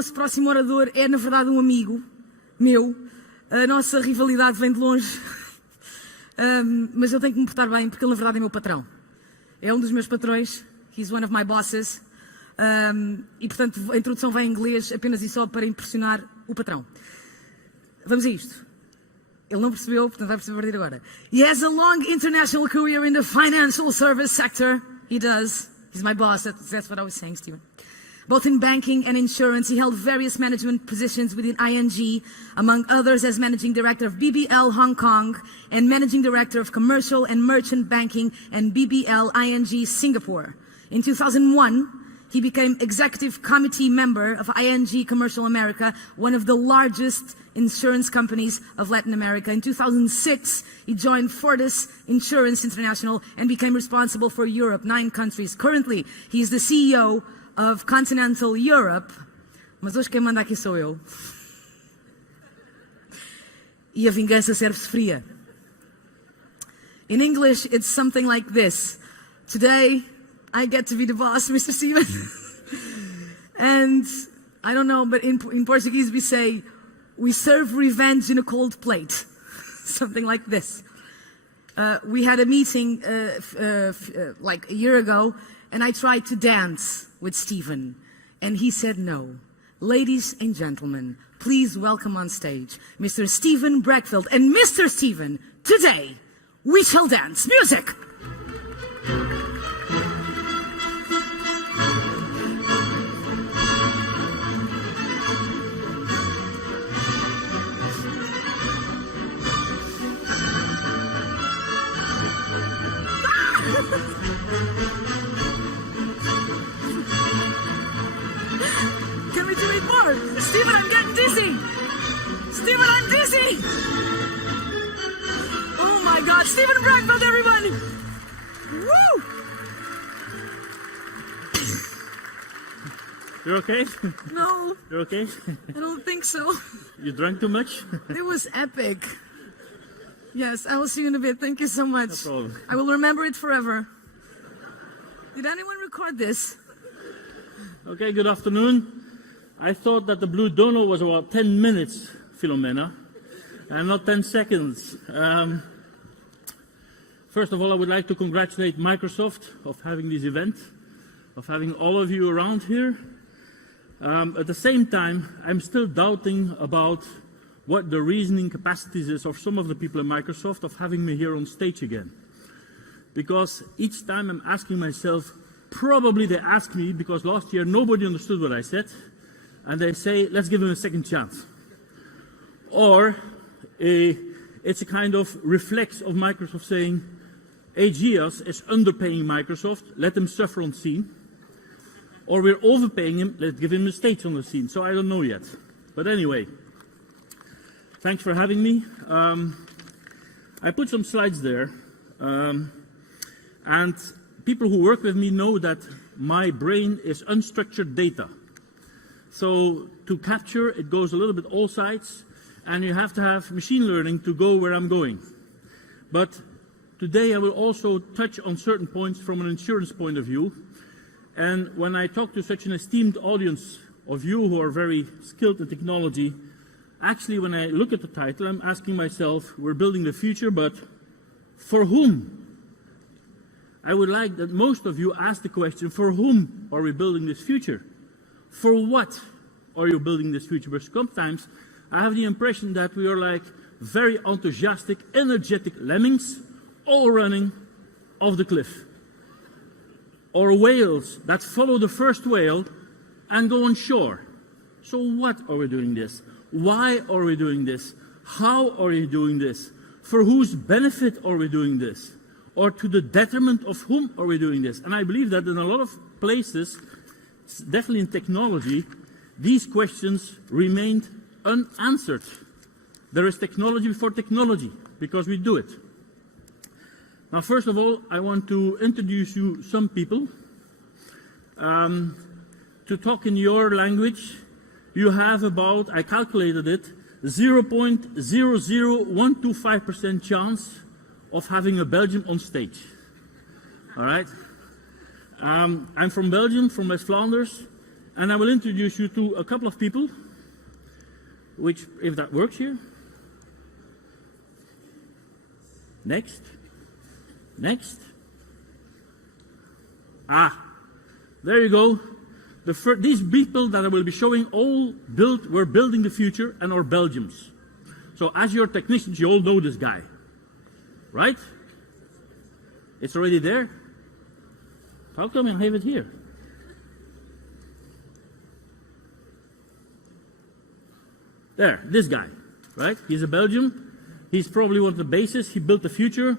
nosso próximo orador é, na verdade, um amigo meu. A nossa rivalidade vem de longe. Mas eu tenho que me portar bem, porque ele, na verdade, é meu patrão. É um dos meus patrões. He's one of my bosses. E, portanto, a introdução vai em inglês apenas e só para impressionar o patrão. Vamos a isto. Ele não percebeu, portanto vai perceber a partir de agora. He has a long international career in the financial service sector. He does. He's my boss. That's what I was saying, Stephen. Both in banking and insurance, he held various management positions within ING, among others as Managing Director of BBL Hong Kong and Managing Director of Commercial and Merchant Banking and BBL ING Singapore. In 2001, he became Executive Committee member of ING Commercial America, one of the largest insurance companies of Latin America. In 2006, he joined Fortis Insurance International and became responsible for Europe, 9 countries. Currently, he is the CEO of Continental Europe, mas hoje quem manda aqui sou eu. E a vingança serve-se fria. In English, it's something like this. Today, I get to be the boss, Mr. Stephen. And I don't know, but in Portuguese we say, we serve revenge in a cold plate. Something like this. We had a meeting like a year ago, and I tried to dance with Stephen, and he said no. Ladies and gentlemen, please welcome on stage Mr. Stephen Braekeveldt. And Mr. Stephen, today we shall dance. Music! Can we do it more? Stephen, I'm getting dizzy! Stephen, I'm dizzy! Oh my God, Stephen Braekeveldt, everybody! Woo! You're okay? No. You're okay? I don't think so. You drank too much? It was epic. Yes, I will see you in a bit. Thank you so much. No problem. I will remember it forever. Did anyone record this? Okay, good afternoon. I thought that the Blue Dono was about 10 minutes, Philomena, and not 10 seconds. First of all, I would like to congratulate Microsoft of having this event, of having all of you around here. At the same time, I'm still doubting about what the reasoning capacities is of some of the people at Microsoft of having me here on stage again. Because each time I'm asking myself, probably they ask me because last year nobody understood what I said, and they say, let's give him a second chance. Or it's a kind of reflex of Microsoft saying, AGEAS is underpaying Microsoft, let him suffer on scene. Or we're overpaying him, let's give him a stage on the scene. So I don't know yet. But anyway, thanks for having me. I put some slides there. And people who work with me know that my brain is unstructured data. So to capture, it goes a little bit all sides, and you have to have machine learning to go where I'm going. But today I will also touch on certain points from an insurance point of view. And when I talk to such an esteemed audience of you who are very skilled in technology, actually when I look at the title, I'm asking myself, we're building the future, but for whom? I would like that most of you ask the question, for whom are we building this future? For what are you building this future? Because sometimes I have the impression that we are like very enthusiastic, energetic lemmings, all running off the cliff. Or whales that follow the first whale and go on shore. So what are we doing this? Why are we doing this? How are we doing this? For whose benefit are we doing this? Or to the detriment of whom are we doing this? And I believe that in a lot of places, definitely in technology, these questions remained unanswered. There is technology before technology, because we do it. Now, first of all, I want to introduce you some people. To talk in your language, you have about, I calculated it, 0.00125% chance of having a Belgian on stage. All right? I'm from Belgium, from West Flanders, And I will introduce you to a couple of people, which, if that works here. Next. Next. There you go. These people that I will be showing all were building the future and are Belgians. So as your technicians, you all know this guy, right? It's already there. How come I have it here? There, this guy, right? He's a Belgian. He's probably one of the bases. He built the future.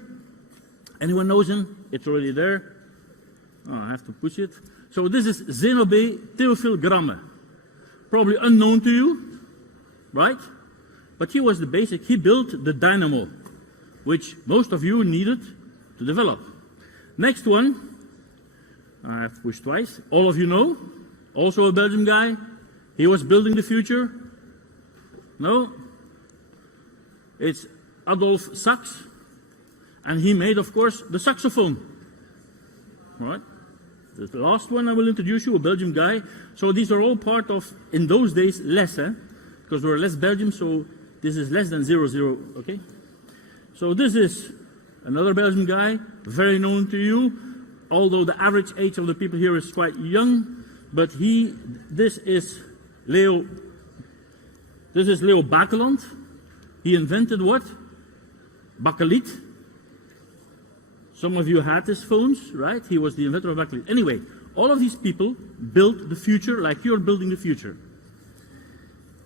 Anyone knows him? It's already there. Oh, I have to push it. So this is Zenobe Theophile Gramme. Probably unknown to you, right? But he was the basic. He built the dynamo, which most of you needed to develop. Next one, I have to push twice. All of you know, also a Belgian guy. He was building the future. No? It's Adolf Sax. And he made, of course, the saxophone. All right? The last one I will introduce you, a Belgian guy. So these are all part of, in those days, less, because we were less Belgium, so this is less than 00, okay? So this is another Belgian guy, very known to you, although the average age of the people here is quite young, but this is Leo Braekeveldt. He invented what? Bakkeliet. Some of you had his phones, right? He was the inventor of Braekeveldt. Anyway, all of these people built the future like you're building the future.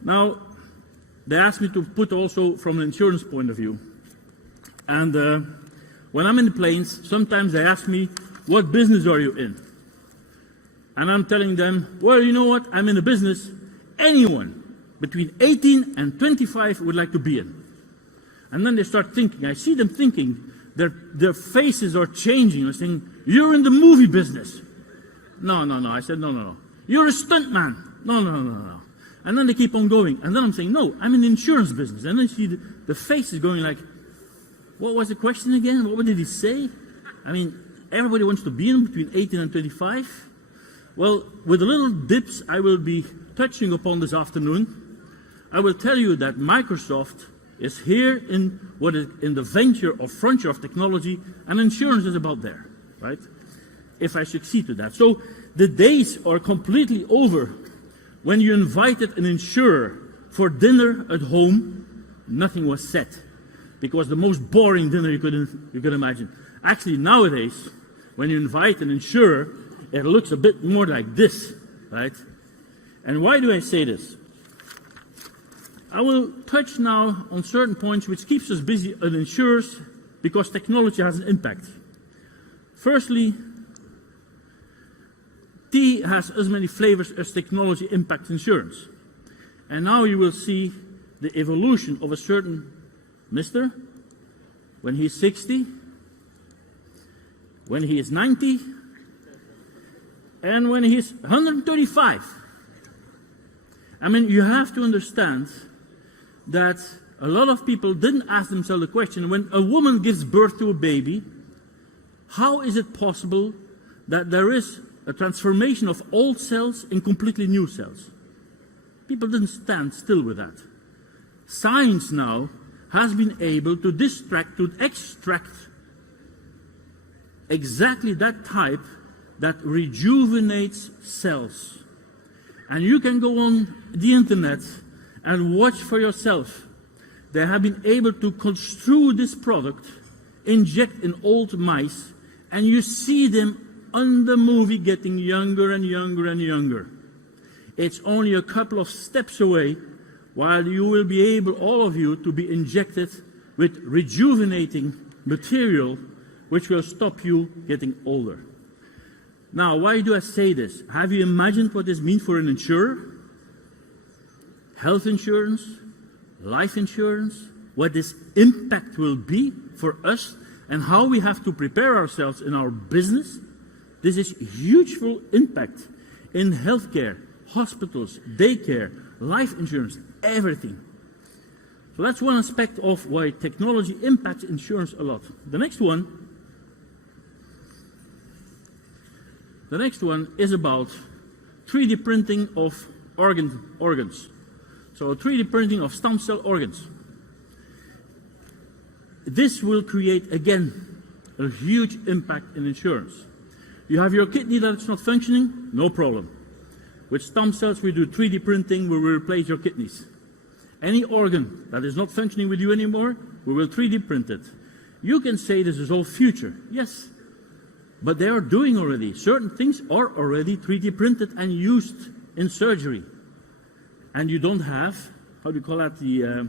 Now, they asked me to put also from an insurance point of view. And when I'm in the planes, sometimes they ask me, what business are you in? And I'm telling them, well, you know what? I'm in a business anyone between 18 and 25 would like to be in. And then they start thinking. I see them thinking. Their faces are changing. I'm saying, you're in the movie business. No. I said, no. You're a stuntman. No. And then they keep on going. And then I'm saying, no, I'm in the insurance business. And then see the face is going like, what was the question again? What did he say? I mean, everybody wants to be in between 18 and 25. Well, with the little dips I will be touching upon this afternoon, I will tell you that Microsoft is here in the venture or frontier of technology, and insurance is about there, right? If I succeed to that. So the days are completely over when you invited an insurer for dinner at home, nothing was said, because the most boring dinner you could imagine. Actually, nowadays, when you invite an insurer, it looks a bit more like this, right? And why do I say this? I will touch now on certain points which keeps us busy as insurers because technology has an impact. Firstly, tea has as many flavors as technology impacts insurance. And now you will see the evolution of a certain mister when he's 60, when he is 90, and when he's 135. I mean, you have to understand that a lot of people didn't ask themselves the question, when a woman gives birth to a baby, how is it possible that there is a transformation of old cells in completely new cells? People didn't stand still with that. Science now has been able to extract exactly that type that rejuvenates cells. And you can go on the internet and watch for yourself. They have been able to construe this product, inject in old mice, and you see them on the movie getting younger and younger and younger. It's only a couple of steps away while you will be able, all of you, to be injected with rejuvenating material which will stop you getting older. Now, why do I say this? Have you imagined what this means for an insurer? Health insurance, life insurance, what this impact will be for us and how we have to prepare ourselves in our business. This is huge impact in healthcare, hospitals, daycare, life insurance, everything. So that's one aspect of why technology impacts insurance a lot. The next one is about 3D printing of organs. So 3D printing of stem cell organs. This will create, again, a huge impact in insurance. You have your kidney that's not functioning, no problem. With stem cells, we do 3D printing, we will replace your kidneys. Any organ that is not functioning with you anymore, we will 3D print it. You can say this is all future. Yes, but they are doing already. Certain things are already 3D printed and used in surgery. And you don't have, how do you call that, the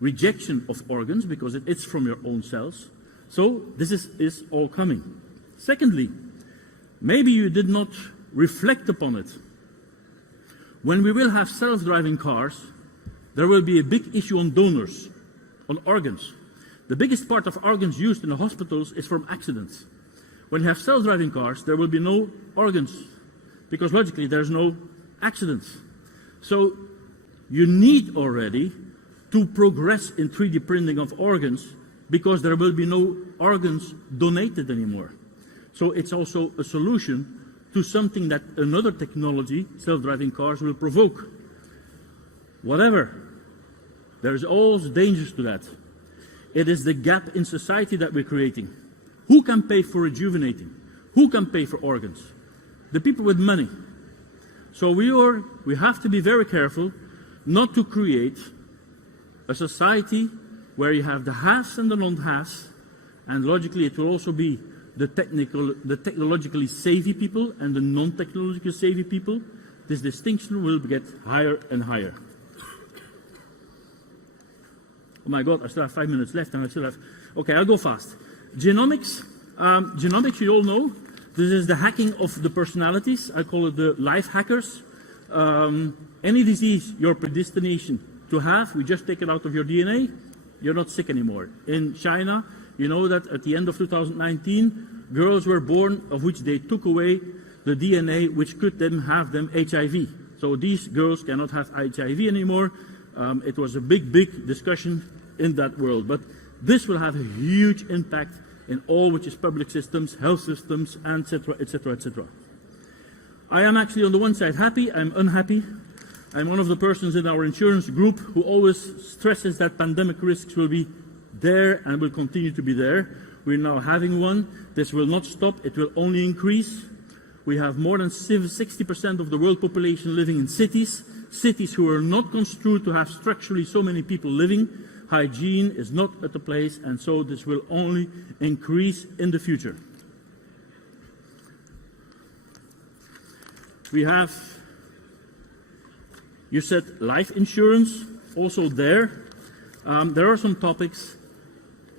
rejection of organs, because it's from your own cells. So this is all coming. Secondly, maybe you did not reflect upon it. When we will have self-driving cars, there will be a big issue on donors, on organs. The biggest part of organs used in the hospitals is from accidents. When you have self-driving cars, there will be no organs, because logically there's no accidents. So you need already to progress in 3D printing of organs, because there will be no organs donated anymore. So it's also a solution to something that another technology, self-driving cars, will provoke. Whatever. There's always dangers to that. It is the gap in society that we're creating. Who can pay for rejuvenating? Who can pay for organs? The people with money. So we have to be very careful not to create a society where you have the haves and the non-haves, and logically it will also be the technologically savvy people and the non-technologically savvy people. This distinction will get higher and higher. Oh my God, I still have 5 minutes left, and I still have... Okay, I'll go fast. Genomics. Genomics, you all know. This is the hacking of the personalities. I call it the life hackers. Any disease your predestination to have, we just take it out of your DNA, you're not sick anymore. In China, you know that at the end of 2019, girls were born of which they took away the DNA which could then have them HIV. So these girls cannot have HIV anymore. It was a big discussion in that world. But this will have a huge impact in all which is public systems, health systems, etc., etc., etc. I am actually on the one side happy, I'm unhappy. I'm one of the persons in our insurance group who always stresses that pandemic risks will be there and will continue to be there. We're now having one. This will not stop, it will only increase. We have more than 60% of the world population living in cities who are not construed to have structurally so many people living. Hygiene is not at the place, and so this will only increase in the future. We have, you said life insurance, also there. There are some topics.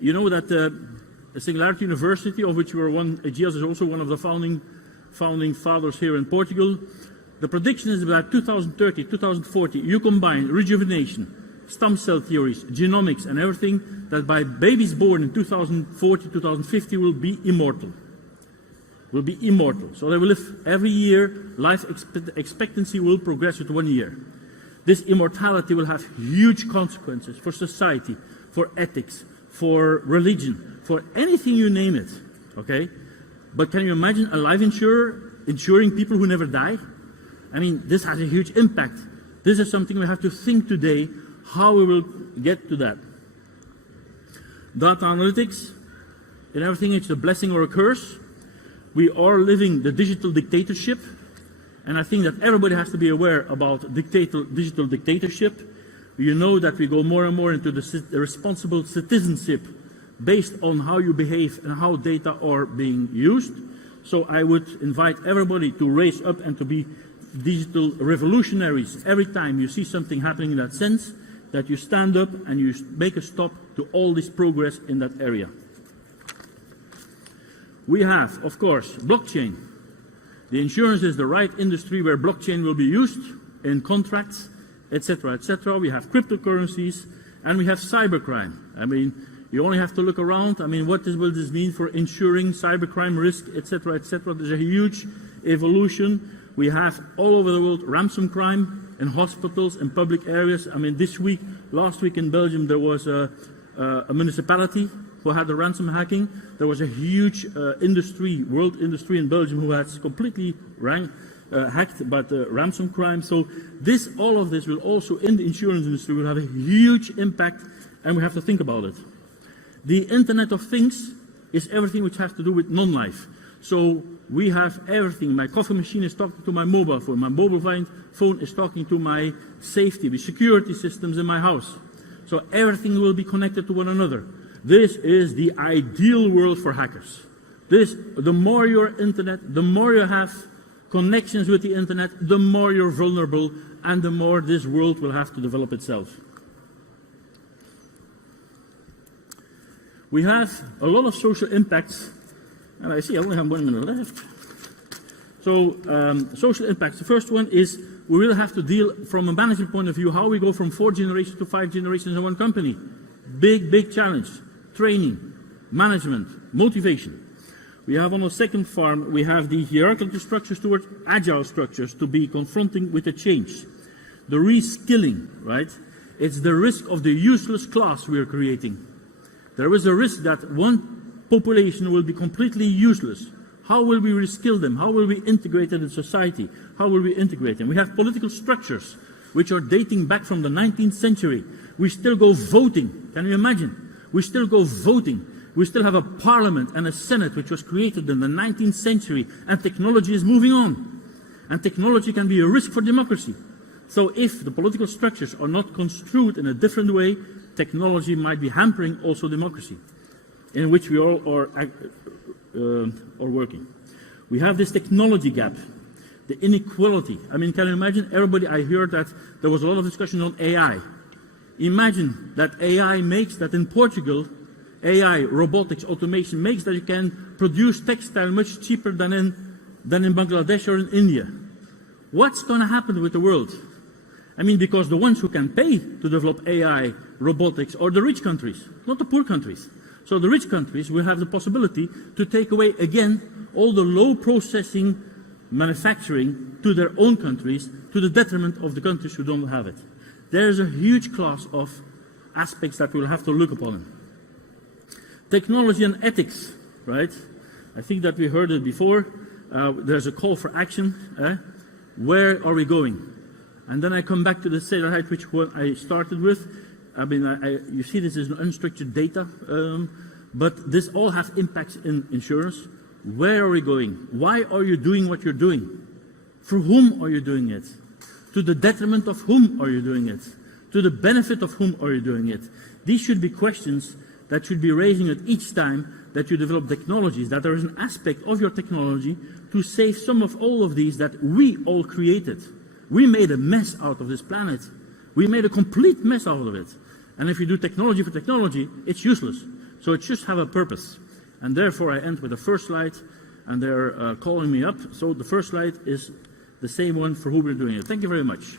You know that the Singularity University, of which we are one, AGEAS is also one of the founding fathers here in Portugal. The prediction is that 2030, 2040, you combine rejuvenation, stem cell theories, genomics and everything, that by babies born in 2040, 2050 will be immortal. Will be immortal. So they will live every year, life expectancy will progress with 1 year. This immortality will have huge consequences for society, for ethics, for religion, for anything you name it, okay? But can you imagine a life insurer insuring people who never die? I mean, this has a huge impact. This is something we have to think today, how we will get to that. Data analytics, in everything it's a blessing or a curse. We are living the digital dictatorship, and I think that everybody has to be aware about digital dictatorship. You know that we go more and more into the responsible citizenship based on how you behave and how data are being used. So I would invite everybody to raise up and to be digital revolutionaries every time you see something happening in that sense, that you stand up and you make a stop to all this progress in that area. We have, of course, blockchain. The insurance is the right industry where blockchain will be used in contracts, etc., etc. We have cryptocurrencies, and we have cybercrime. I mean, you only have to look around. I mean, what will this mean for insuring cybercrime risk, etc., etc.? There's a huge evolution. We have all over the world ransom crime in hospitals and public areas. I mean, last week in Belgium, there was a municipality who had the ransom hacking. There was a huge world industry in Belgium who had completely hacked by the ransom crime. So all of this will also, in the insurance industry, will have a huge impact, and we have to think about it. The Internet of Things is everything which has to do with non-life. So we have everything. My coffee machine is talking to my mobile phone. My mobile phone is talking to my safety, the security systems in my house. So everything will be connected to one another. This is the ideal world for hackers. The more your internet, the more you have connections with the internet, the more you're vulnerable, and the more this world will have to develop itself. We have a lot of social impacts, and I see I only have 1 minute left. So social impacts. The first one is we will have to deal from a management point of view how we go from 4 generations to 5 generations in one company. Big challenge. Training, management, motivation. We have on the second farm, we have the hierarchical structures towards agile structures to be confronting with the change. The reskilling, right? It's the risk of the useless class we are creating. There is a risk that one population will be completely useless. How will we reskill them? How will we integrate them in society? How will we integrate them? We have political structures which are dating back from the 19th century. We still go voting. Can you imagine? We still go voting. We still have a parliament and a senate which was created in the 19th century, and technology is moving on. And technology can be a risk for democracy. So if the political structures are not construed in a different way, technology might be hampering also democracy, in which we all are working. We have this technology gap, the inequality. I mean, can you imagine? Everybody, I heard that there was a lot of discussion on AI. Imagine that AI makes that in Portugal, AI, robotics, automation makes that you can produce textile much cheaper than in Bangladesh or in India. What's going to happen with the world? I mean, because the ones who can pay to develop AI, robotics, are the rich countries, not the poor countries. So the rich countries will have the possibility to take away, again, all the low processing manufacturing to their own countries, to the detriment of the countries who don't have it. There is a huge class of aspects that we'll have to look upon. Technology and ethics, right? I think that we heard it before. There's a call for action. Where are we going? And then I come back to the sailor height, which one I started with. I mean, you see this is unstructured data, but this all has impacts in insurance. Where are we going? Why are you doing what you're doing? For whom are you doing it? To the detriment of whom are you doing it? To the benefit of whom are you doing it? These should be questions that should be raising at each time that you develop technologies, that there is an aspect of your technology to save some of all of these that we all created. We made a mess out of this planet. We made a complete mess out of it. And if you do technology for technology, it's useless. So it should have a purpose. And therefore I end with the first slide, and they're calling me up. So the first slide is the same one for who we're doing it. Thank you very much.